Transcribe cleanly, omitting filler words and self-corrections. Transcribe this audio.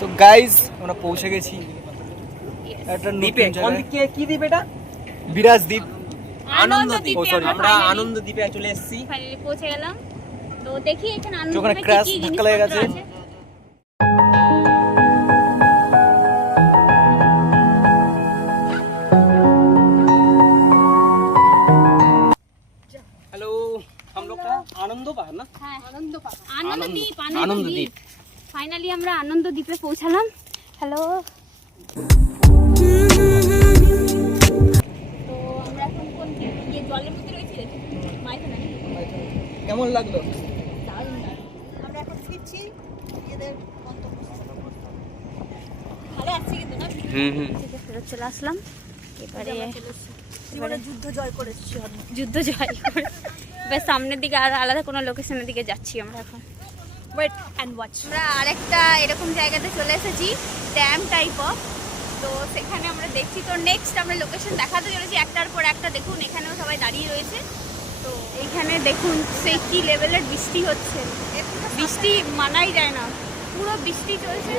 তো গাইজ আমরা পৌঁছে গেছি একটা দ্বীপে। কোন দিকে কি দ্বীপ এটা? বিরাজ দ্বীপ। আনন্দদ্বীপ। ও সরি, আমরা আনন্দদ্বীপে চলে এসেছি। ফাইনালি পৌঁছে গেলাম। তো দেখি এখানে ওখানে আনন্দদ্বীপে crash কি কি ধাক্কা লেগে জিনিসপত্র গেছে। আছে। हेलो, हम लोग का आनंदो पार ना? হ্যাঁ आनंदद्वीप। আনন্দদ্বীপ। ফাইনালি আমরা আনন্দদ্বীপে পৌঁছালাম। হ্যালো। তো আমরা এখন কোন দিকে জলের মধ্যে রয়েছি? মাইথনে। কেমন লাগলো? দারুণ দারুণ। আমরা এখন ফিরছি নিজেদের গন্তব্যস্থলে। ভালো আসছে কিন্তু না? থেকে ফেরত চলে আসলাম। এবারে জীবনে যুদ্ধ জয় করে এসেছি আমি। যুদ্ধ জয় করে বেশ সামনের দিকে আর আলাদা কোনো লোকেশনের দিকে যাচ্ছি আমরা এখন। Wait and watch. আমরা আরেকটা এরকম জায়গাতে চলে এসেছি, ড্যাম টাইপ অফ। তো সেখানে আমরা দেখছি, তো নেক্সট আমরা লোকেশন দেখাতে চলেছি একটার পর একটা। দেখুন এখানেও সবাই দাঁড়িয়ে রয়েছে। তো এইখানে দেখুন সেই কি লেভেলের বৃষ্টি হচ্ছে, বৃষ্টি মানাই যায় না, পুরো বৃষ্টি চলছে।